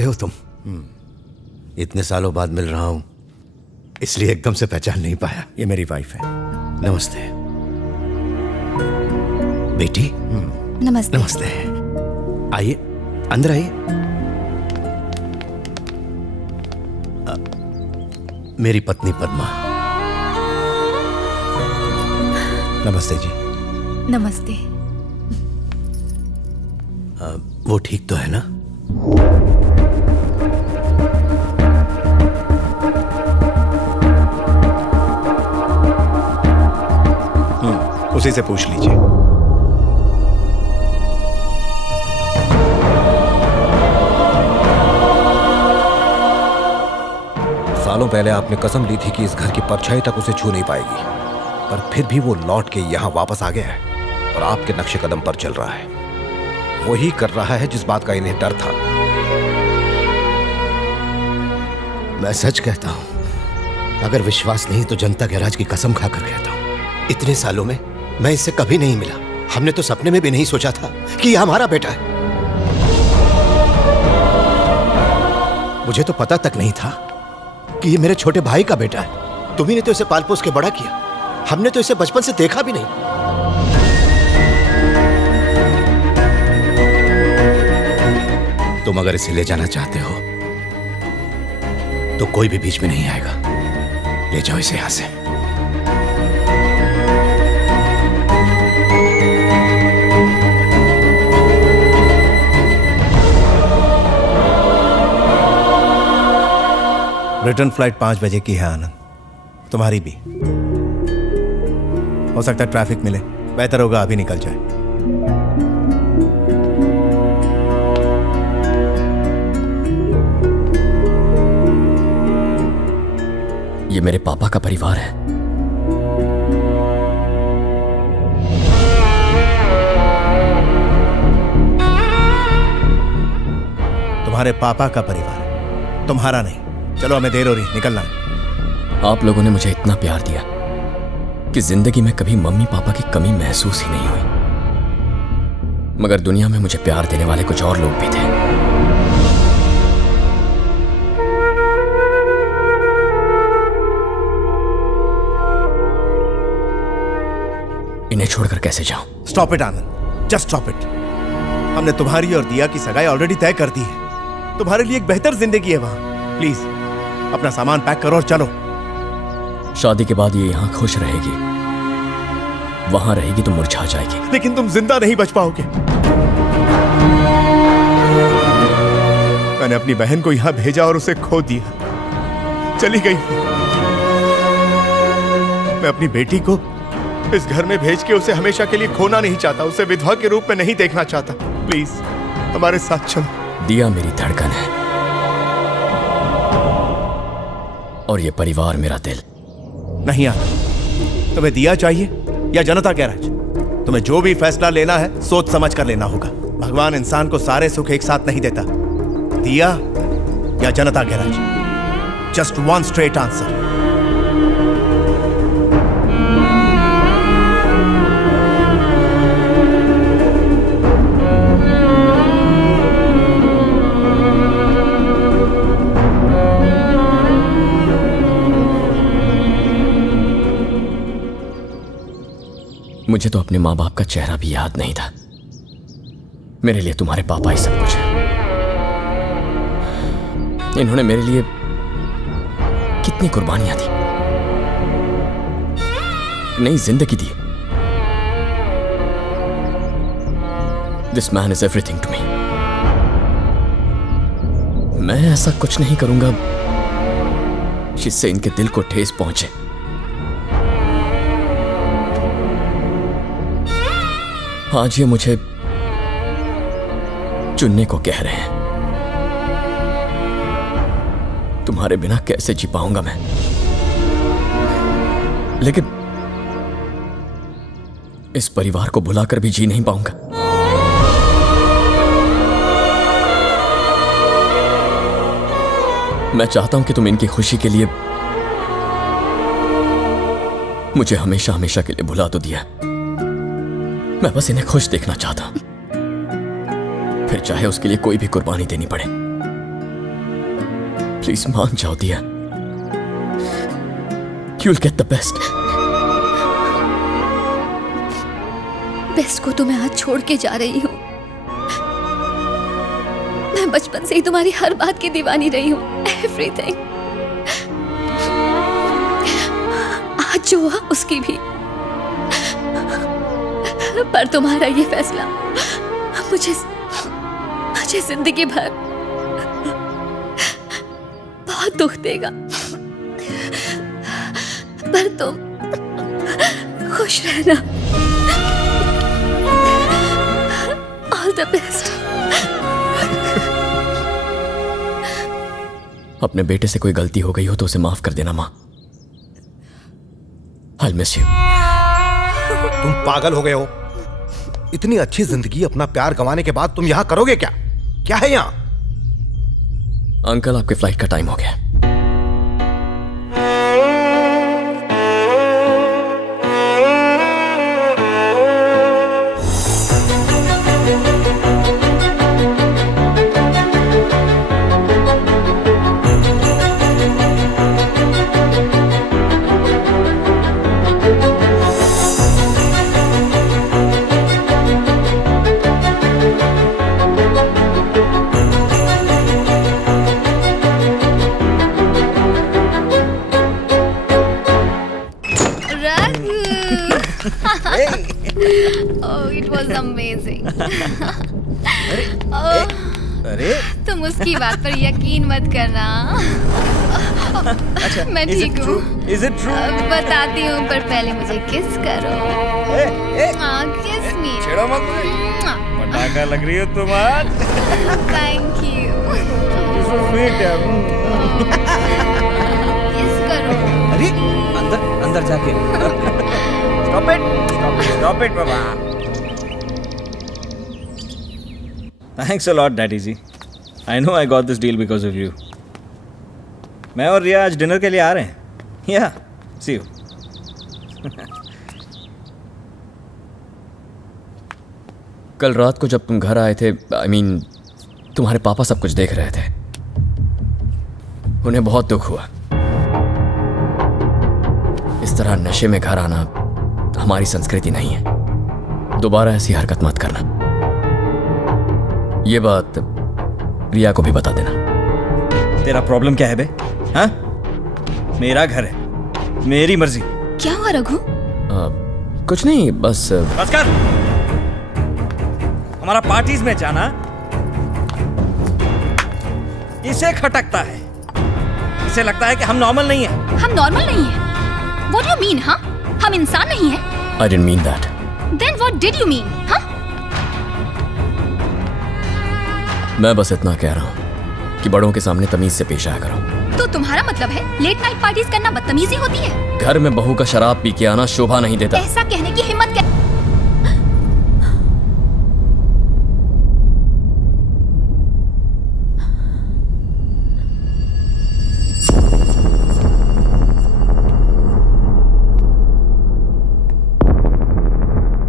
कैसे हो तुम? इतने सालों बाद मिल रहा हूं, इसलिए एकदम से पहचान नहीं पाया। ये मेरी वाइफ है। नमस्ते बेटी। नमस्ते। नमस्ते। आइए, अंदर आइए। मेरी पत्नी पद्मा। नमस्ते जी। नमस्ते। वो ठीक तो है ना? उसी से पूछ लीजिए। सालों पहले आपने कसम ली थी कि इस घर की परछाई तक उसे छू नहीं पाएगी, पर फिर भी वो लौट के यहां वापस आ गया है और आपके नक्शे कदम पर चल रहा है। वही कर रहा है जिस बात का इन्हें डर था। मैं सच कहता हूं, अगर विश्वास नहीं तो जनता के राज की कसम खाकर कहता हूं, इतने सालों में मैं इससे कभी नहीं मिला। हमने तो सपने में भी नहीं सोचा था कि ये हमारा बेटा है। मुझे तो पता तक नहीं था कि ये मेरे छोटे भाई का बेटा है। तुम्ही ने तो इसे पाल पोस के बड़ा किया, हमने तो इसे बचपन से देखा भी नहीं। तुम अगर इसे ले जाना चाहते हो तो कोई भी बीच में नहीं आएगा। ले जाओ इसे यहां से। रिटर्न फ्लाइट 5 बजे की है आनंद, तुम्हारी भी। हो सकता है ट्रैफिक मिले, बेहतर होगा अभी निकल जाए। ये मेरे पापा का परिवार है। तुम्हारे पापा का परिवार है, तुम्हारा नहीं। चलो, हमें देर हो रही, निकलना है। आप लोगों ने मुझे इतना प्यार दिया कि जिंदगी में कभी मम्मी पापा की कमी महसूस ही नहीं हुई। मगर दुनिया में मुझे प्यार देने वाले कुछ और लोग भी थे। इन्हें छोड़कर कैसे जाऊं? Stop it Anand, just stop it. हमने तुम्हारी और दिया की सगाई ऑलरेडी तय कर दी है। तुम्हारे लिए एक बेहतर जिंदगी है वहां। प्लीज अपना सामान पैक करो और चलो। शादी के बाद ये यहां खुश रहेगी, वहां रहेगी तो मुरझा जाएगी। लेकिन तुम जिंदा नहीं बच पाओगे। मैंने अपनी बहन को यहां भेजा और उसे खो दिया, चली गई। मैं अपनी बेटी को इस घर में भेज के उसे हमेशा के लिए खोना नहीं चाहता, उसे विधवा के रूप में नहीं देखना चाहता। प्लीज हमारे साथ चलो। दिया मेरी धड़कन है और ये परिवार मेरा दिल। नहीं आता। तुम्हें दिया चाहिए या जनता का राज? तुम्हें जो भी फैसला लेना है सोच समझ कर लेना होगा। भगवान इंसान को सारे सुख एक साथ नहीं देता। दिया या जनता का राज? Just one straight answer. मुझे तो अपने माँ बाप का चेहरा भी याद नहीं था। मेरे लिए तुम्हारे पापा ही सब कुछ है। इन्होंने मेरे लिए कितनी कुर्बानियां दी, नई जिंदगी दी। This man is everything to me. मैं ऐसा कुछ नहीं करूंगा जिससे इनके दिल को ठेस पहुंचे। आज ये मुझे चुनने को कह रहे हैं। तुम्हारे बिना कैसे जी पाऊंगा मैं? लेकिन इस परिवार को भुलाकर भी जी नहीं पाऊंगा। मैं चाहता हूं कि तुम इनकी खुशी के लिए मुझे हमेशा हमेशा के लिए भुला तो दिया। मैं बस इन्हें खुश देखना चाहता, फिर चाहे उसके लिए कोई भी कुर्बानी देनी पड़े। प्लीज मान जाओ दिया। You'll get the best. Best को तो मैं आज छोड़ के जा रही हूँ। मैं बचपन से ही तुम्हारी हर बात की दीवानी रही हूँ। एवरीथिंग। आज जो हुआ उसकी भी। पर तुम्हारा ये फैसला मुझे जिंदगी भर बहुत दुख देगा। पर तुम खुश रहना। All the best. अपने बेटे से कोई गलती हो गई हो तो उसे माफ कर देना माँ। I'll miss you. तुम पागल हो गए हो? इतनी अच्छी जिंदगी अपना प्यार गंवाने के बाद तुम यहां करोगे क्या? क्या है यहां? अंकल आपके फ्लाइट का टाइम हो गया। Oh, it was amazing. अरे तुम उसकी बात पर यकीन मत करना। अच्छा, मैं ठीक हूँ। Is it true? बताती हूँ, पर पहले मुझे किस करो। किस मी। छेड़ो मत मुझे। पटाखा लग रही हो तुम आज। Thank you. So sweet है। किस करो। अरे अंदर जाके। Stop it, Baba. Thanks a lot, Daddy ji. I know I got this deal because of you. मैं और रिया आज डिनर के लिए आ रहे हैं। Yeah, see you. कल रात को जब तुम घर आए थे, I mean, तुम्हारे पापा सब कुछ देख रहे थे। उन्हें बहुत दुख हुआ। इस तरह नशे में घर आना हमारी संस्कृति नहीं है। दोबारा ऐसी हरकत मत करना। ये बात रिया को भी बता देना। तेरा प्रॉब्लम क्या है बे? हाँ? मेरा घर है, मेरी मर्जी। क्या हुआ रघु? कुछ नहीं, बस कर। हमारा पार्टीज में जाना इसे खटकता है। इसे लगता है कि हम नॉर्मल नहीं है। हम नॉर्मल नहीं है? What do you mean, हाँ? हम इंसान नहीं है? I didn't mean that. Then what did you mean, हाँ? मैं बस इतना कह रहा हूँ कि बड़ों के सामने तमीज से पेश आया करो। तो तुम्हारा मतलब है लेट नाइट पार्टीज करना बदतमीजी होती है? घर में बहू का शराब पी के आना शोभा नहीं देता। ऐसा कहने की हिम्मत क्या?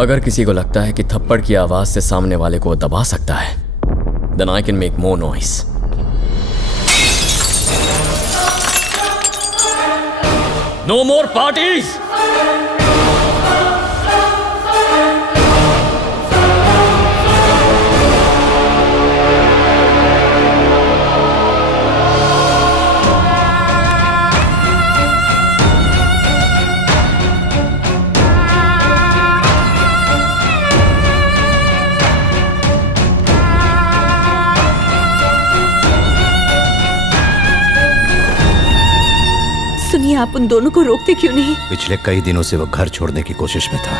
अगर किसी को लगता है कि थप्पड़ की आवाज से सामने वाले को दबा सकता है, then I can make more noise. No more parties! सुनिए, आप उन दोनों को रोकते क्यों नहीं? पिछले कई दिनों से वो घर छोड़ने की कोशिश में था।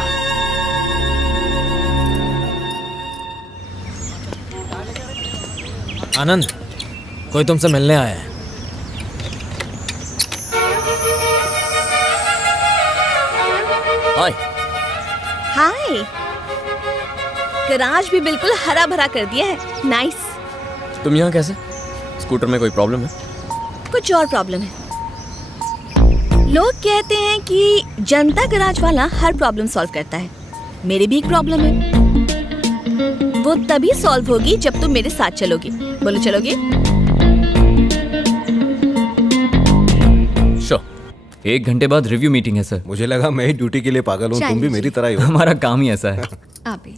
आनंद, कोई तुमसे मिलने आया है। हाय। हाय। गराज भी बिल्कुल हरा भरा कर दिया है। नाइस। तुम यहाँ कैसे? स्कूटर में कोई प्रॉब्लम है? कुछ और प्रॉब्लम है। लोग कहते हैं कि जनता गराज वाला हर प्रॉब्लम सॉल्व करता है। मेरी भी एक प्रॉब्लम है। वो तभी सॉल्व होगी जब तुम मेरे साथ चलोगी। बोलो, चलोगे? 1 घंटे बाद रिव्यू मीटिंग है सर। मुझे लगा मैं ही ड्यूटी के लिए पागल हूँ, तुम भी चाहिए मेरी तरह ही हो। हमारा काम ही ऐसा है। अभी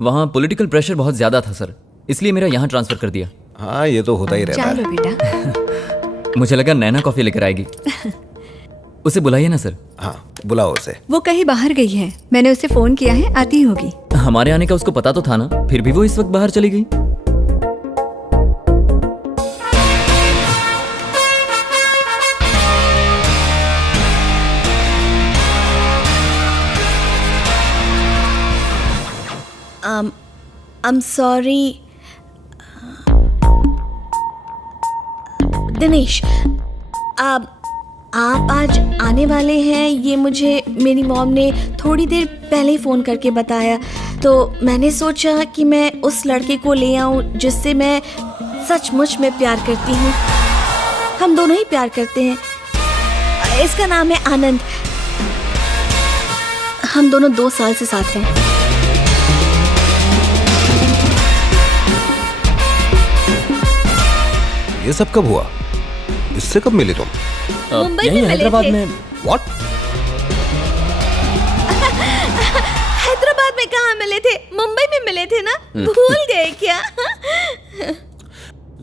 वहाँ पॉलिटिकल प्रेशर बहुत ज्यादा था सर, इसलिए मेरा यहाँ ट्रांसफर कर दिया। हाँ, ये तो होता ही रहता है। चलो बेटा। मुझे लगा नैना कॉफी लेकर आएगी। उसे बुलाइए ना सर। हाँ, बुलाओ उसे। वो कहीं बाहर गई है, मैंने उसे फोन किया है, आती होगी। हमारे आने का उसको पता तो था ना, फिर भी वो इस वक्त बाहर चली गई। I'm sorry. दिनेश, आप आज आने वाले हैं ये मुझे मेरी मॉम ने थोड़ी देर पहले ही फ़ोन करके बताया, तो मैंने सोचा कि मैं उस लड़के को ले आऊं जिससे मैं सचमुच में प्यार करती हूँ। हम दोनों ही प्यार करते हैं। इसका नाम है आनंद। हम दोनों 2 साल से साथ हैं। ये सब कब हुआ? इससे कब मिली तुम? मुंबई यहीं में मिले हैदराबाद थे। में। व्हाट? हैदराबाद में कहाँ मिले थे? मुंबई में मिले थे ना? भूल गए क्या?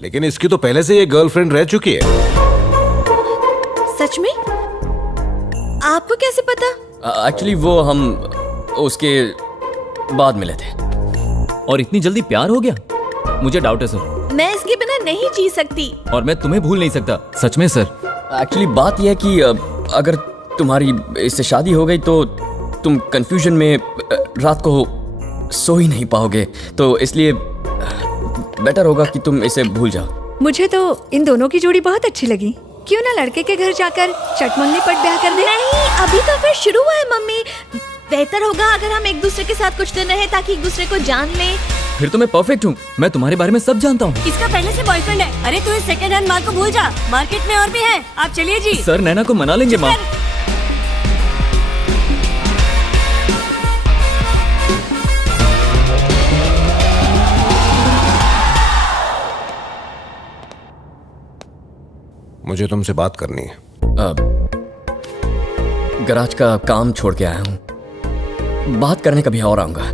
लेकिन इसकी तो पहले से ये गर्लफ्रेंड रह चुकी है। सच में? आपको कैसे पता? एक्चुअली वो हम उसके बाद मिले थे। और इतनी जल्दी प्यार हो गया? मुझे डाउट है सर। मैं इसके बिना नहीं जी सकती। और मैं तुम्हें भूल नहीं सकता, सच में सर। एक्चुअली बात यह है कि अगर तुम्हारी इससे शादी हो गई तो तुम कंफ्यूजन में रात को सो ही नहीं पाओगे, तो इसलिए बेटर होगा कि तुम इसे भूल जाओ। मुझे तो इन दोनों की जोड़ी बहुत अच्छी लगी। क्यों ना लड़के के घर जाकर चटमंगनी पट ब्याह कर दे? नहीं, अभी तो फिर शुरू हुआ है मम्मी। बेहतर होगा अगर हम एक दूसरे के साथ कुछ दिन रहे ताकि एक दूसरे को जान लें। फिर तो मैं परफेक्ट हूँ, मैं तुम्हारे बारे में सब जानता हूँ। इसका पहले से बॉयफ्रेंड है। अरे तू इस सेकंड हैंड माल को भूल जा, मार्केट में और भी है। आप चलिए जी। सर नैना को मना लेंगे माँ। मुझे तुमसे बात करनी है। गराज का काम छोड़ के आया हूँ, बात करने कभी और आऊंगा।